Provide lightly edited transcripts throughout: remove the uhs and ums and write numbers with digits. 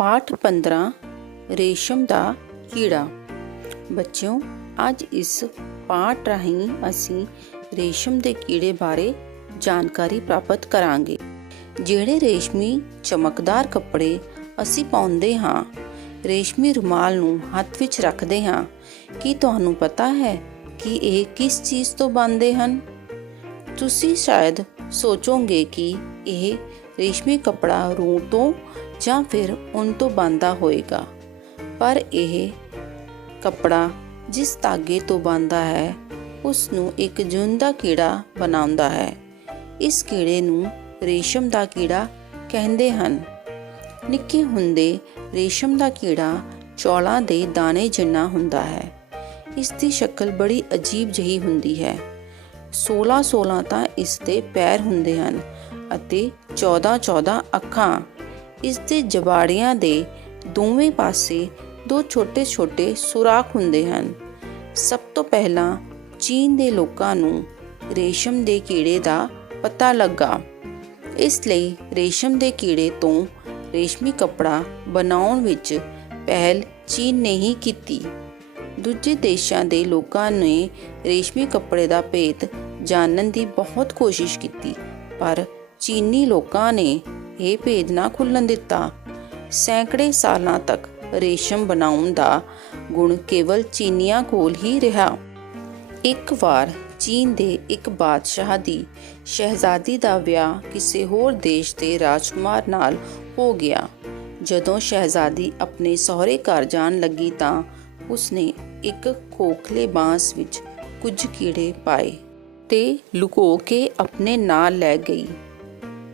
पाठ 15 रेशम दा कीड़ा। बच्चों, अज इस पाठ राहीं असीं रेशम दे कीड़े बारे जानकारी प्राप्त करांगे। ਜਿਹੜੇ रेशमी चमकदार कपड़े ਅਸੀਂ ਪਾਉਂਦੇ ਹਾਂ, रेशमी रुमाल ਨੂੰ ਹੱਥ ਵਿੱਚ ਰੱਖਦੇ ਹਾਂ, ਕੀ ਤੁਹਾਨੂੰ ਪਤਾ ਹੈ ਕਿ ਇਹ ਕਿਸ ਚੀਜ਼ ਤੋਂ ਬਣਦੇ ਹਨ? ਤੁਸੀਂ ਸ਼ਾਇਦ ਸੋਚੋਗੇ ਕਿ ਇਹ रेशमी कपड़ा रूह तो ਜਾਂ ਫਿਰ ਉਨ ਤੋਂ ਬਣਦਾ ਹੋਏਗਾ, ਪਰ ਇਹ ਕੱਪੜਾ ਜਿਸ ਧਾਗੇ ਤੋਂ ਬਣਦਾ ਹੈ ਉਸ ਨੂੰ ਇੱਕ ਜਿਉਂਦਾ ਕੀੜਾ ਬਣਾਉਂਦਾ ਹੈ। ਇਸ ਕੀੜੇ ਨੂੰ ਰੇਸ਼ਮ ਦਾ ਕੀੜਾ ਕਹਿੰਦੇ ਹਨ। ਨਿੱਕੇ ਹੁੰਦੇ ਰੇਸ਼ਮ ਦਾ ਕੀੜਾ ਚੌਲਾਂ ਦੇ ਦਾਣੇ ਜਿੰਨਾ ਹੁੰਦਾ ਹੈ। ਇਸ ਦੀ ਸ਼ਕਲ ਬੜੀ ਅਜੀਬ ਜਿਹੀ ਹੁੰਦੀ ਹੈ। 16 ਤਾਂ ਇਸ ਦੇ ਪੈਰ ਹੁੰਦੇ ਹਨ ਅਤੇ 14 ਅੱਖਾਂ। ਇਸ ਦੇ ਜਬਾੜਿਆਂ ਦੇ ਦੋਵੇਂ ਪਾਸੇ 2 ਛੋਟੇ ਸੁਰਾਖ ਹੁੰਦੇ ਹਨ। ਸਭ ਤੋਂ ਪਹਿਲਾਂ ਚੀਨ ਦੇ ਲੋਕਾਂ ਨੂੰ ਰੇਸ਼ਮ ਦੇ ਕੀੜੇ ਦਾ ਪਤਾ ਲੱਗਾ। ਇਸ ਲਈ ਰੇਸ਼ਮ ਦੇ ਕੀੜੇ ਤੋਂ ਰੇਸ਼ਮੀ ਕੱਪੜਾ ਬਣਾਉਣ ਵਿੱਚ ਪਹਿਲ ਚੀਨ ਨੇ ਹੀ ਕੀਤੀ। ਦੂਜੇ ਦੇਸ਼ਾਂ ਦੇ ਲੋਕਾਂ ਨੇ ਰੇਸ਼ਮੀ ਕੱਪੜੇ ਦਾ ਭੇਤ ਜਾਣਨ ਦੀ ਬਹੁਤ ਕੋਸ਼ਿਸ਼ ਕੀਤੀ, ਪਰ ਚੀਨੀ ਲੋਕਾਂ ਨੇ ਇਹ ਭੇਦ ਨਾ ਖੁੱਲ੍ਹਣ ਦਿੱਤਾ। ਸੈਂਕੜੇ ਸਾਲਾਂ ਤੱਕ ਰੇਸ਼ਮ ਬਣਾਉਣ ਦਾ ਗੁਣ ਕੇਵਲ ਚੀਨੀਆਂ ਕੋਲ ਹੀ ਰਿਹਾ। ਇੱਕ ਵਾਰ ਚੀਨ ਦੇ ਇੱਕ ਬਾਦਸ਼ਾਹ ਦੀ ਸ਼ਹਿਜ਼ਾਦੀ ਦਾ ਵਿਆਹ ਕਿਸੇ ਹੋਰ ਦੇਸ਼ ਦੇ ਰਾਜਕੁਮਾਰ ਨਾਲ ਹੋ ਗਿਆ। ਜਦੋਂ ਸ਼ਹਿਜ਼ਾਦੀ ਆਪਣੇ ਸਹੁਰੇ ਘਰ ਜਾਣ ਲੱਗੀ ਤਾਂ ਉਸਨੇ ਇੱਕ ਖੋਖਲੇ ਬਾਂਸ ਵਿੱਚ ਕੁਝ ਕੀੜੇ ਪਾਏ ਤੇ ਲੁਕੋ ਕੇ ਆਪਣੇ ਨਾਲ ਲੈ ਗਈ।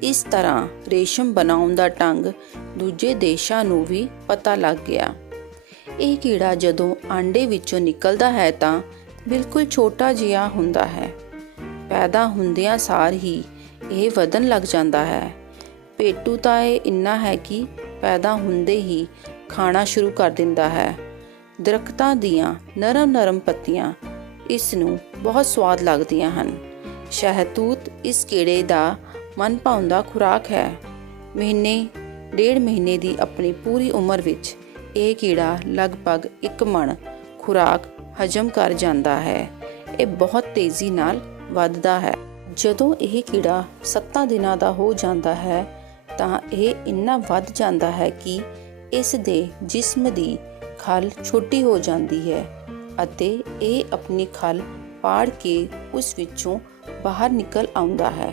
ਇਸ ਤਰ੍ਹਾਂ ਰੇਸ਼ਮ ਬਣਾਉਣ ਦਾ ਢੰਗ ਦੂਜੇ ਦੇਸ਼ਾਂ ਨੂੰ ਵੀ ਪਤਾ ਲੱਗ ਗਿਆ। ਇਹ ਕੀੜਾ ਜਦੋਂ ਆਂਡੇ ਵਿੱਚੋਂ ਨਿਕਲਦਾ ਹੈ ਤਾਂ ਬਿਲਕੁਲ ਛੋਟਾ ਜਿਹਾ ਹੁੰਦਾ ਹੈ। ਪੈਦਾ ਹੁੰਦਿਆਂ ਸਾਰ ਹੀ ਇਹ ਵਧਣ ਲੱਗ ਜਾਂਦਾ ਹੈ। ਪੇਟੂ ਤਾਂ ਇਹ ਇੰਨਾ ਹੈ ਕਿ ਪੈਦਾ ਹੁੰਦੇ ਹੀ ਖਾਣਾ ਸ਼ੁਰੂ ਕਰ ਦਿੰਦਾ ਹੈ। ਦਰਖਤਾਂ ਦੀਆਂ ਨਰਮ ਪੱਤੀਆਂ ਇਸ ਨੂੰ ਬਹੁਤ ਸਵਾਦ ਲੱਗਦੀਆਂ ਹਨ। ਸ਼ਹਿਤੂਤ ਇਸ ਕੀੜੇ ਦਾ ਮਨਭਾਉਂਦਾ ਖੁਰਾਕ ਹੈ। ਡੇਢ ਮਹੀਨੇ ਦੀ ਆਪਣੀ ਪੂਰੀ ਉਮਰ ਵਿੱਚ ਇਹ ਕੀੜਾ ਲਗਭਗ 1 ਮਣ ਖੁਰਾਕ ਹਜਮ ਕਰ ਜਾਂਦਾ ਹੈ। ਇਹ ਬਹੁਤ ਤੇਜ਼ੀ ਨਾਲ ਵੱਧਦਾ ਹੈ। ਜਦੋਂ ਇਹ ਕੀੜਾ 7 ਦਿਨਾਂ ਦਾ ਹੋ ਜਾਂਦਾ ਹੈ ਤਾਂ ਇਹ ਇੰਨਾ ਵੱਧ ਜਾਂਦਾ ਹੈ ਕਿ ਇਸ ਦੇ ਜਿਸਮ ਦੀ ਖੱਲ ਛੋਟੀ ਹੋ ਜਾਂਦੀ ਹੈ ਅਤੇ ਇਹ ਆਪਣੀ ਖੱਲ ਪਾੜ ਕੇ ਉਸ ਵਿੱਚੋਂ ਬਾਹਰ ਨਿਕਲ ਆਉਂਦਾ ਹੈ।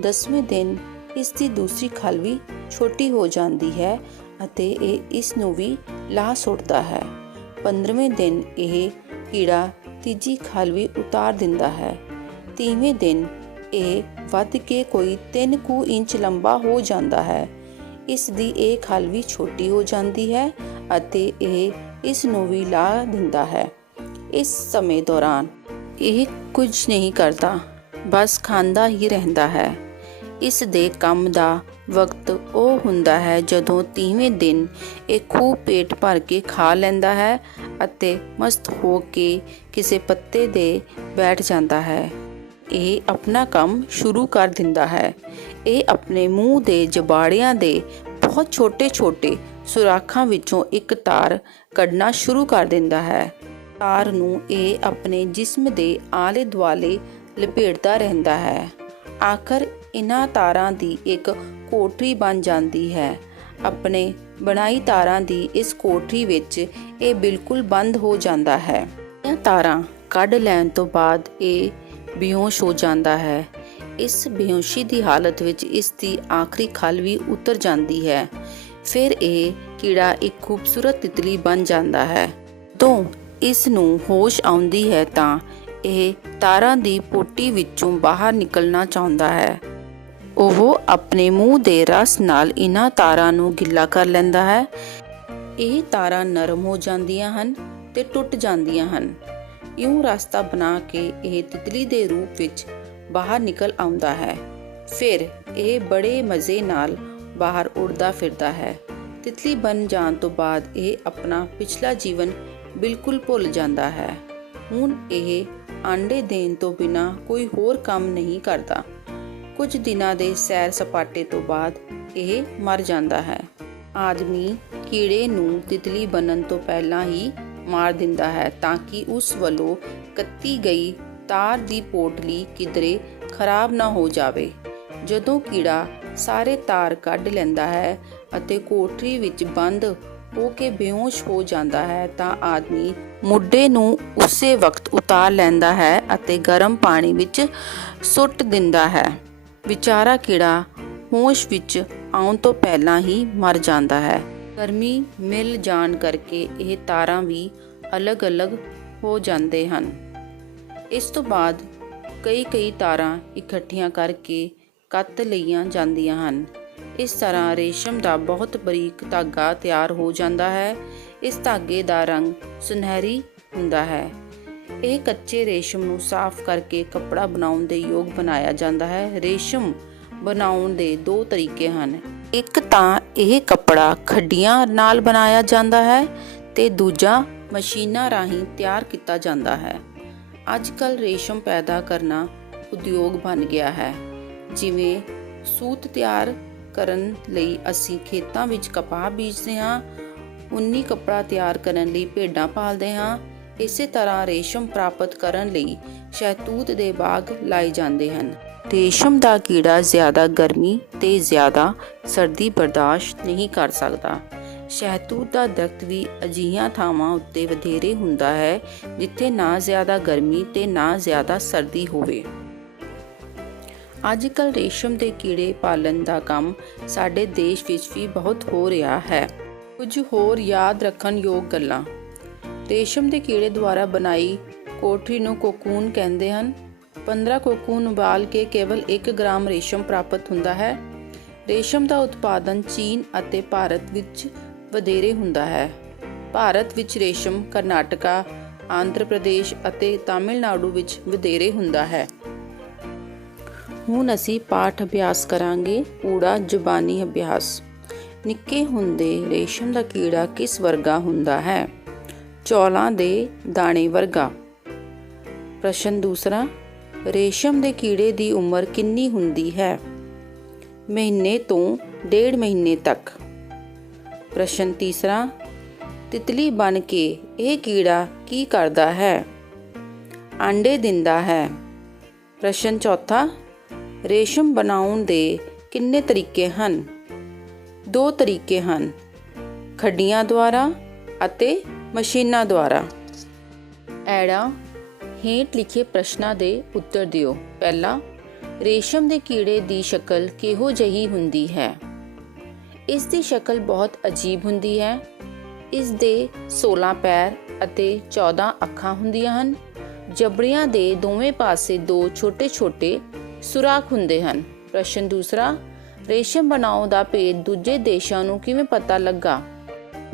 10ਵੇਂ ਦਿਨ ਇਸ ਦੀ ਦੂਸਰੀ ਖੱਲ ਵੀ ਛੋਟੀ ਹੋ ਜਾਂਦੀ ਹੈ ਅਤੇ ਇਹ ਇਸ ਨੂੰ ਵੀ ਲਾਹ ਸੁੱਟਦਾ ਹੈ। 15ਵੇਂ ਦਿਨ ਇਹ ਕੀੜਾ ਤੀਜੀ ਖੱਲ ਵੀ ਉਤਾਰ ਦਿੰਦਾ ਹੈ। 30ਵੇਂ ਦਿਨ ਇਹ ਵੱਧ ਕੇ ਕੋਈ 3 ਇੰਚ ਲੰਬਾ ਹੋ ਜਾਂਦਾ ਹੈ। ਇਸ ਦੀ ਇਹ ਖੱਲ ਵੀ ਛੋਟੀ ਹੋ ਜਾਂਦੀ ਹੈ ਅਤੇ ਇਹ ਇਸ ਨੂੰ ਵੀ ਲਾਹ ਦਿੰਦਾ ਹੈ। ਇਸ ਸਮੇਂ ਦੌਰਾਨ ਇਹ ਕੁਝ ਨਹੀਂ ਕਰਦਾ, ਬਸ ਖਾਂਦਾ ਹੀ ਰਹਿੰਦਾ ਹੈ। ਇਸ ਦੇ ਕੰਮ ਦਾ ਵਕਤ ਉਹ ਹੁੰਦਾ ਹੈ ਜਦੋਂ 30ਵੇਂ ਦਿਨ ਇਹ ਖੂਬ ਪੇਟ ਭਰ ਕੇ ਖਾ ਲੈਂਦਾ ਹੈ ਅਤੇ ਮਸਤ ਹੋ ਕੇ ਕਿਸੇ ਪੱਤੇ ਦੇ ਬੈਠ ਜਾਂਦਾ ਹੈ। ਇਹ ਆਪਣਾ ਕੰਮ ਸ਼ੁਰੂ ਕਰ ਦਿੰਦਾ ਹੈ। ਇਹ ਆਪਣੇ ਮੂੰਹ ਦੇ ਜਬਾੜਿਆਂ ਦੇ ਬਹੁਤ ਛੋਟੇ ਸੁਰਾਖਾਂ ਵਿੱਚੋਂ ਇੱਕ ਤਾਰ ਕੱਢਣਾ ਸ਼ੁਰੂ ਕਰ ਦਿੰਦਾ ਹੈ। ਤਾਰ ਨੂੰ ਇਹ ਆਪਣੇ ਜਿਸਮ ਦੇ ਆਲੇ ਦੁਆਲੇ ਲਪੇਟਦਾ ਰਹਿੰਦਾ ਹੈ। ਆਖਰ ਇਹਨਾਂ ਤਾਰਾਂ ਦੀ ਇੱਕ ਕੋਠੜੀ ਬਣ ਜਾਂਦੀ ਹੈ। ਆਪਣੇ ਬਣਾਈ ਤਾਰਾਂ ਦੀ ਇਸ ਕੋਠੜੀ ਵਿੱਚ ਇਹ ਬਿਲਕੁਲ ਬੰਦ ਹੋ ਜਾਂਦਾ ਹੈ। ਇਹ ਤਾਰਾਂ ਕੱਢ ਲੈਣ ਤੋਂ ਬਾਅਦ ਇਹ ਬੇਹੋਸ਼ ਹੋ ਜਾਂਦਾ ਹੈ। ਇਸ ਬੇਹੋਸ਼ੀ ਦੀ ਹਾਲਤ ਵਿੱਚ ਇਸ ਦੀ ਆਖਰੀ ਖੱਲ ਵੀ ਉਤਰ ਜਾਂਦੀ ਹੈ। ਫਿਰ ਇਹ ਕੀੜਾ ਇੱਕ ਖੂਬਸੂਰਤ ਤਿਤਲੀ ਬਣ ਜਾਂਦਾ ਹੈ। ਜਦੋਂ ਇਸ ਨੂੰ ਹੋਸ਼ ਆਉਂਦੀ ਹੈ ਤਾਂ ਇਹ ਤਾਰਾਂ ਦੀ ਪੋਟੀ ਵਿੱਚੋਂ ਬਾਹਰ ਨਿਕਲਣਾ ਚਾਹੁੰਦਾ ਹੈ। ਉਹ ਆਪਣੇ ਮੂੰਹ ਦੇ ਰਸ ਨਾਲ ਇਹਨਾਂ ਤਾਰਾਂ ਨੂੰ ਗਿੱਲਾ ਕਰ ਲੈਂਦਾ ਹੈ। ਇਹ ਤਾਰਾਂ ਨਰਮ ਹੋ ਜਾਂਦੀਆਂ ਹਨ ਤੇ ਟੁੱਟ ਜਾਂਦੀਆਂ ਹਨ। ਇਉਂ ਰਸਤਾ ਬਣਾ ਕੇ ਇਹ ਤਿਤਲੀ ਦੇ ਰੂਪ ਵਿੱਚ ਬਾਹਰ ਨਿਕਲ ਆਉਂਦਾ ਹੈ। ਫਿਰ ਇਹ ਬੜੇ ਮਜ਼ੇ ਨਾਲ ਬਾਹਰ ਉੱਡਦਾ ਫਿਰਦਾ ਹੈ। ਤਿਤਲੀ ਬਣ ਜਾਣ ਤੋਂ ਬਾਅਦ ਇਹ ਆਪਣਾ ਪਿਛਲਾ ਜੀਵਨ ਬਿਲਕੁਲ ਭੁੱਲ ਜਾਂਦਾ ਹੈ। ਹੁਣ ਇਹ ਆਂਡੇ ਦੇਣ ਤੋਂ ਬਿਨਾਂ ਕੋਈ ਹੋਰ ਕੰਮ ਨਹੀਂ ਕਰਦਾ। ਕੁਝ ਦਿਨਾਂ ਦੇ ਸੈਰ ਸਪਾਟੇ ਤੋਂ ਬਾਅਦ ਇਹ ਮਰ ਜਾਂਦਾ ਹੈ। ਆਦਮੀ ਕੀੜੇ ਨੂੰ ਤਿਤਲੀ ਬਣਨ ਤੋਂ ਪਹਿਲਾਂ ਹੀ ਮਾਰ ਦਿੰਦਾ ਹੈ ਤਾਂ ਕਿ ਉਸ ਵੱਲੋਂ ਕੱਤੀ ਗਈ ਤਾਰ ਦੀ ਪੋਟਲੀ ਕਿਧਰੇ ਖਰਾਬ ਨਾ ਹੋ ਜਾਵੇ। ਜਦੋਂ ਕੀੜਾ ਸਾਰੇ ਤਾਰ ਕੱਢ ਲੈਂਦਾ ਹੈ ਅਤੇ ਕੋਠੜੀ ਵਿੱਚ ਬੰਦ ਹੋ ਕੇ ਬੇਹੋਸ਼ ਹੋ ਜਾਂਦਾ ਹੈ ਤਾਂ ਆਦਮੀ ਮੁੱਢੇ ਨੂੰ ਉਸੇ ਵਕਤ ਉਤਾਰ ਲੈਂਦਾ ਹੈ ਅਤੇ ਗਰਮ ਪਾਣੀ ਵਿੱਚ ਸੁੱਟ ਦਿੰਦਾ ਹੈ। ਵਿਚਾਰਾ ਕੀੜਾ ਹੋਸ਼ ਵਿੱਚ ਆਉਣ ਤੋਂ ਪਹਿਲਾਂ ਹੀ ਮਰ ਜਾਂਦਾ ਹੈ। ਗਰਮੀ ਮਿਲ ਜਾਣ ਕਰਕੇ ਇਹ ਤਾਰਾਂ ਵੀ ਅਲੱਗ-ਅਲੱਗ ਹੋ ਜਾਂਦੇ ਹਨ। ਇਸ ਤੋਂ ਬਾਅਦ ਕਈ ਤਾਰਾਂ ਇਕੱਠੀਆਂ ਕਰਕੇ ਕੱਤ ਲਈਆਂ ਜਾਂਦੀਆਂ ਹਨ। ਇਸ ਤਰ੍ਹਾਂ ਰੇਸ਼ਮ ਦਾ ਬਹੁਤ ਬਰੀਕ ਧਾਗਾ ਤਿਆਰ ਹੋ ਜਾਂਦਾ ਹੈ। ਇਸ ਧਾਗੇ ਦਾ ਰੰਗ ਸੁਨਹਿਰੀ ਹੁੰਦਾ ਹੈ। ਇਹ ਕੱਚੇ ਰੇਸ਼ਮ ਨੂੰ ਸਾਫ਼ ਕਰਕੇ ਕੱਪੜਾ ਬਣਾਉਣ ਦੇ ਯੋਗ ਬਣਾਇਆ ਜਾਂਦਾ ਹੈ। ਰੇਸ਼ਮ ਬਣਾਉਣ ਦੇ ਦੋ ਤਰੀਕੇ ਹਨ। ਇੱਕ ਤਾਂ ਇਹ ਕੱਪੜਾ ਖੱਡੀਆਂ ਨਾਲ ਬਣਾਇਆ ਜਾਂਦਾ ਹੈ ਤੇ ਦੂਜਾ ਮਸ਼ੀਨਾਂ ਰਾਹੀਂ ਤਿਆਰ ਕੀਤਾ ਜਾਂਦਾ ਹੈ। ਅੱਜ ਕੱਲ੍ਹ ਰੇਸ਼ਮ ਪੈਦਾ ਕਰਨਾ ਉਦਯੋਗ ਬਣ ਗਿਆ ਹੈ। ਜਿਵੇਂ ਸੂਤ ਤਿਆਰ ਕਰਨ ਲਈ ਅਸੀਂ ਖੇਤਾਂ ਵਿੱਚ ਕਪਾਹ ਬੀਜਦੇ ਹਾਂ, ਉੱਨੀ ਕੱਪੜਾ ਤਿਆਰ ਕਰਨ ਲਈ ਭੇਡਾਂ ਪਾਲਦੇ ਹਾਂ। ਇਸੇ ਤਰ੍ਹਾਂ ਰੇਸ਼ਮ ਪ੍ਰਾਪਤ ਕਰਨ ਲਈ ਸ਼ਹਿਤੂਤ ਦੇ ਬਾਗ ਲਾਏ ਜਾਂਦੇ ਹਨ। ਰੇਸ਼ਮ ਦਾ ਕੀੜਾ ਜ਼ਿਆਦਾ ਗਰਮੀ ਤੇ ਜ਼ਿਆਦਾ ਸਰਦੀ ਬਰਦਾਸ਼ਤ ਨਹੀਂ ਕਰ ਸਕਦਾ। ਸ਼ਹਿਤੂਤ ਦਾ ਦਰਖਤ ਵੀ ਅਜਿਹੀਆਂ ਥਾਵਾਂ ਉੱਤੇ ਵਧੇਰੇ ਹੁੰਦਾ ਹੈ ਜਿੱਥੇ ਨਾ ਜ਼ਿਆਦਾ ਗਰਮੀ ਤੇ ਨਾ ਜ਼ਿਆਦਾ ਸਰਦੀ ਹੋਵੇ। ਅੱਜ ਕੱਲ੍ਹ ਰੇਸ਼ਮ ਦੇ ਕੀੜੇ ਪਾਲਣ ਦਾ ਕੰਮ ਸਾਡੇ ਦੇਸ਼ ਵਿੱਚ ਵੀ ਬਹੁਤ ਹੋ ਰਿਹਾ ਹੈ। ਕੁਝ ਹੋਰ ਯਾਦ ਰੱਖਣ ਯੋਗ ਗੱਲਾਂ। ਰੇਸ਼ਮ ਦੇ ਕੀੜੇ ਦੁਆਰਾ ਬਣਾਈ ਕੋਠੜੀ ਨੂੰ ਕੋਕੂਨ ਕਹਿੰਦੇ ਹਨ। 15 ਕੋਕੂਨ ਉਬਾਲ ਕੇ ਕੇਵਲ 1 ਗ੍ਰਾਮ ਰੇਸ਼ਮ ਪ੍ਰਾਪਤ ਹੁੰਦਾ ਹੈ। ਰੇਸ਼ਮ ਦਾ ਉਤਪਾਦਨ ਚੀਨ ਅਤੇ ਭਾਰਤ ਵਿੱਚ ਵਧੇਰੇ ਹੁੰਦਾ ਹੈ। ਭਾਰਤ ਵਿੱਚ ਰੇਸ਼ਮ ਕਰਨਾਟਕਾ, ਆਂਧਰਾ ਪ੍ਰਦੇਸ਼ ਅਤੇ ਤਾਮਿਲਨਾਡੂ ਵਿੱਚ ਵਧੇਰੇ ਹੁੰਦਾ ਹੈ। ਹੁਣ ਅਸੀਂ ਪਾਠ ਅਭਿਆਸ ਕਰਾਂਗੇ। ਊੜਾ ਜ਼ੁਬਾਨੀ ਅਭਿਆਸ। ਨਿੱਕੇ ਹੁੰਦੇ ਰੇਸ਼ਮ ਦਾ ਕੀੜਾ ਕਿਸ ਵਰਗਾ ਹੁੰਦਾ ਹੈ? ਚੌਲਾਂ ਦੇ ਦਾਣੇ ਵਰਗਾ। ਪ੍ਰਸ਼ਨ ਦੂਸਰਾ, ਰੇਸ਼ਮ ਦੇ ਕੀੜੇ ਦੀ ਉਮਰ ਕਿੰਨੀ ਹੁੰਦੀ ਹੈ? ਮਹੀਨੇ ਤੋਂ 1.5 ਮਹੀਨੇ ਤੱਕ। ਪ੍ਰਸ਼ਨ ਤੀਸਰਾ, ਤਿਤਲੀ ਬਣ ਕੇ ਇਹ ਕੀੜਾ ਕੀ ਕਰਦਾ ਹੈ? ਆਂਡੇ ਦਿੰਦਾ ਹੈ। ਪ੍ਰਸ਼ਨ ਚੌਥਾ, ਰੇਸ਼ਮ ਬਣਾਉਣ ਦੇ ਕਿੰਨੇ ਤਰੀਕੇ ਹਨ? 2 ਤਰੀਕੇ ਹਨ, ਖੱਡੀਆਂ ਦੁਆਰਾ ਅਤੇ ਮਸ਼ੀਨਾਂ ਦੁਆਰਾ। ਐੜਾ ਹੇਠ ਲਿਖੇ ਪ੍ਰਸ਼ਨਾਂ ਦੇ ਉੱਤਰ ਦਿਓ। ਪਹਿਲਾ, ਰੇਸ਼ਮ ਦੇ ਕੀੜੇ ਦੀ ਸ਼ਕਲ ਕਿਹੋ ਜਿਹੀ ਹੁੰਦੀ ਹੈ? ਇਸ ਦੀ ਸ਼ਕਲ ਬਹੁਤ ਅਜੀਬ ਹੁੰਦੀ ਹੈ। ਇਸ ਦੇ 16 ਪੈਰ ਅਤੇ 14 ਅੱਖਾਂ ਹੁੰਦੀਆਂ ਹਨ। ਜਬੜਿਆਂ ਦੇ ਦੋਵੇਂ ਪਾਸੇ 2 ਛੋਟੇ-ਛੋਟੇ ਸੁਰਾਖ ਹੁੰਦੇ ਹਨ। ਪ੍ਰਸ਼ਨ ਦੂਸਰਾ, ਰੇਸ਼ਮ ਬਣਾਉਣ ਦਾ ਭੇਦ ਦੂਜੇ ਦੇਸ਼ਾਂ ਨੂੰ ਕਿਵੇਂ ਪਤਾ ਲੱਗਾ?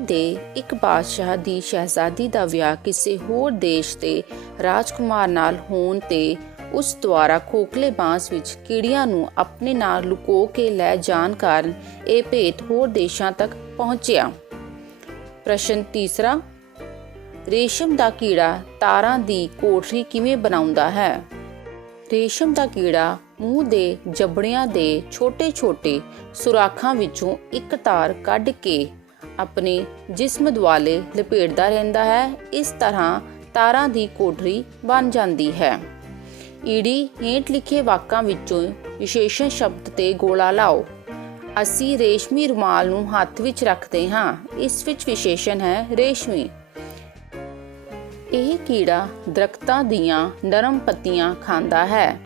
ਦੇ ਇੱਕ ਬਾਦਸ਼ਾਹ ਦੀ ਸ਼ਹਿਜ਼ਾਦੀ ਦਾ ਵਿਆਹ ਕਿਸੇ ਹੋਰ ਦੇਸ਼ ਦੇ ਰਾਜਕੁਮਾਰ ਨਾਲ ਹੋਣ ਤੇ ਉਸ ਦੁਆਰਾ ਖੋਖਲੇ ਬਾਂਸ ਵਿੱਚ ਕੀੜਿਆਂ ਨੂੰ ਆਪਣੇ ਨਾਲ ਲੁਕੋ ਕੇ ਲੈ ਜਾਣ ਕਾਰਨ ਇਹ ਭੇਦ ਹੋਰ ਦੇਸ਼ਾਂ ਤੱਕ ਪਹੁੰਚਿਆ। ਪ੍ਰਸ਼ਨ ਤੀਸਰਾ, ਰੇਸ਼ਮ ਦਾ ਕੀੜਾ ਤਾਰਾਂ ਦੀ ਕੋਠੜੀ ਕਿਵੇਂ ਬਣਾਉਂਦਾ ਹੈ? ਰੇਸ਼ਮ ਦਾ ਕੀੜਾ ਮੂੰਹ ਦੇ ਜਬੜਿਆਂ ਦੇ ਛੋਟੇ-ਛੋਟੇ ਸੁਰਾਖਾਂ ਵਿੱਚੋਂ ਇੱਕ ਤਾਰ ਕੱਢ ਕੇ ਆਪਣੇ ਜਿਸਮ ਦੁਆਲੇ ਲਪੇਟਦਾ ਰਹਿੰਦਾ ਹੈ। ਇਸ ਤਰ੍ਹਾਂ ਤਾਰਾਂ ਦੀ ਕੋਠੜੀ ਬਣ ਜਾਂਦੀ ਹੈ। ਈੜੀ ਹੇਠ ਲਿਖੇ ਵਾਕਾਂ ਵਿੱਚੋਂ ਵਿਸ਼ੇਸ਼ਣ ਸ਼ਬਦ ਤੇ ਗੋਲਾ ਲਾਓ। ਅਸੀਂ ਰੇਸ਼ਮੀ ਰੁਮਾਲ ਨੂੰ ਹੱਥ ਵਿੱਚ ਰੱਖਦੇ ਹਾਂ। ਇਸ ਵਿੱਚ ਵਿਸ਼ੇਸ਼ਣ ਹੈ ਰੇਸ਼ਮੀ। ਇਹ ਕੀੜਾ ਦਰਖਤਾਂ ਦੀਆਂ ਨਰਮ ਪੱਤੀਆਂ ਖਾਂਦਾ ਹੈ।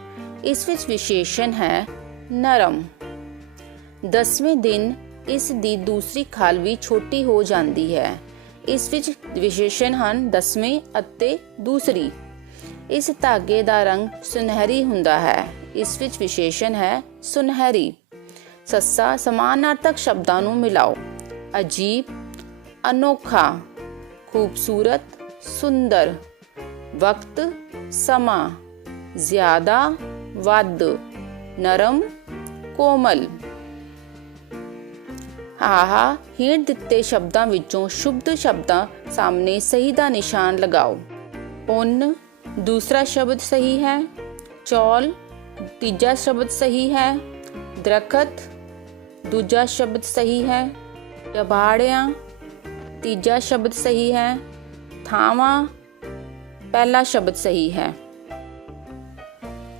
ਇਸ ਵਿੱਚ ਵਿਸ਼ੇਸ਼ਣ ਹੈ ਨਰਮ। 10ਵੇਂ ਦਿਨ ਇਸ ਦੀ ਦੂਸਰੀ ਖੱਲ ਵੀ ਛੋਟੀ ਹੋ ਜਾਂਦੀ ਹੈ। ਇਸ ਵਿੱਚ ਵਿਸ਼ੇਸ਼ਣ ਹਨ 10ਵੇਂ ਅਤੇ ਦੂਸਰੀ। ਇਸ ਧਾਗੇ ਦਾ ਰੰਗ ਸੁਨਹਿਰੀ ਹੁੰਦਾ ਹੈ। ਇਸ ਵਿੱਚ ਵਿਸ਼ੇਸ਼ਣ ਹੈ ਸੁਨਹਿਰੀ। ਸੱਸਾ ਸਮਾਨਾਰਥਕ ਸ਼ਬਦਾਂ ਨੂੰ ਮਿਲਾਓ। ਅਜੀਬ, ਅਨੋਖਾ, ਖੂਬਸੂਰਤ, ਸੁੰਦਰ, ਵਕਤ, ਸਮਾਂ, ਜ਼ਿਆਦਾ, ਵੱਧ, ਨਰਮ, ਕੋਮਲ। ਆਹਾ ਹੇਠ ਦਿੱਤੇ ਸ਼ਬਦਾਂ ਵਿੱਚੋਂ ਸ਼ੁੱਧ ਸ਼ਬਦਾਂ ਸਾਹਮਣੇ ਸਹੀ ਦਾ ਨਿਸ਼ਾਨ ਲਗਾਓ। ਉੱਨ ਦੂਸਰਾ ਸ਼ਬਦ ਸਹੀ ਹੈ। ਚੌਲ ਤੀਜਾ ਸ਼ਬਦ ਸਹੀ ਹੈ। ਦਰਖਤ ਦੂਜਾ ਸ਼ਬਦ ਸਹੀ ਹੈ। ਚਬਾੜਿਆਂ ਤੀਜਾ ਸ਼ਬਦ ਸਹੀ ਹੈ। ਥਾਵਾਂ ਪਹਿਲਾ ਸ਼ਬਦ ਸਹੀ ਹੈ।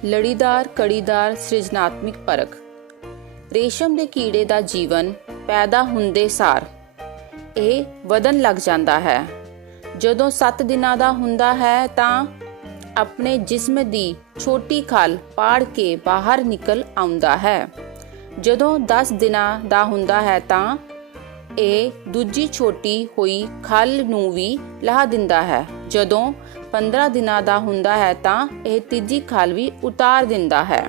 ਲੜੀਦਾਰ ਕੜੀਦਾਰ ਸਿਰਜਨਾਤਮਕ ਪਰਖ। ਰੇਸ਼ਮ ਦੇ ਕੀੜੇ ਦਾ ਜੀਵਨ ਪੈਦਾ ਹੁੰਦੇ ਸਾਰ ਇਹ ਵਧਣ ਲੱਗ ਜਾਂਦਾ ਹੈ। ਜਦੋਂ 7 ਦਿਨਾਂ ਦਾ ਹੁੰਦਾ ਹੈ ਤਾਂ ਆਪਣੇ ਜਿਸਮ ਦੀ ਛੋਟੀ ਖੱਲ ਪਾੜ ਕੇ ਬਾਹਰ ਨਿਕਲ ਆਉਂਦਾ ਹੈ। ਜਦੋਂ 10 ਦਿਨਾਂ ਦਾ ਹੁੰਦਾ ਹੈ ਤਾਂ ਇਹ ਦੂਜੀ ਛੋਟੀ ਹੋਈ ਖੱਲ ਨੂੰ ਵੀ ਲਾਹ ਦਿੰਦਾ ਹੈ। ਜਦੋਂ 15 ਦਿਨਾਂ ਦਾ ਹੁੰਦਾ ਹੈ ਤਾਂ ਇਹ ਤੀਜੀ ਖੱਲ ਵੀ ਉਤਾਰ ਦਿੰਦਾ ਹੈ।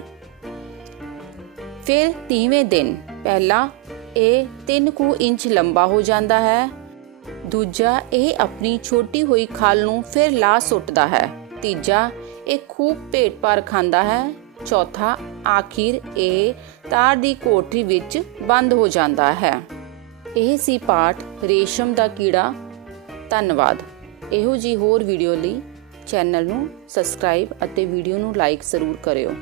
ਫਿਰ 30ਵੇਂ ਦਿਨ ਪਹਿਲਾ ਇਹ 3 ਇੰਚ ਲੰਬਾ ਹੋ ਜਾਂਦਾ ਹੈ। ਦੂਜਾ ਇਹ ਆਪਣੀ ਛੋਟੀ ਹੋਈ ਖੱਲ ਨੂੰ ਫਿਰ ਲਾਹ ਸੁੱਟਦਾ ਹੈ। ਤੀਜਾ ਇਹ ਖੂਬ ਪੇਟ ਭਰ ਖਾਂਦਾ ਹੈ। ਚੌਥਾ ਆਖਿਰ ਇਹ ਤਾਰ ਦੀ ਕੋਠੜੀ ਵਿੱਚ ਬੰਦ ਹੋ ਜਾਂਦਾ ਹੈ। ਇਹ ਸੀ ਪਾਠ ਰੇਸ਼ਮ ਦਾ ਕੀੜਾ। ਧੰਨਵਾਦ। ਇਹੋ ਜਿਹੀ ਹੋਰ ਵੀਡੀਓ ਲਈ ਚੈਨਲ ਨੂੰ ਸਬਸਕ੍ਰਾਈਬ ਅਤੇ ਵੀਡੀਓ ਨੂੰ ਲਾਈਕ ਜ਼ਰੂਰ ਕਰਿਓ।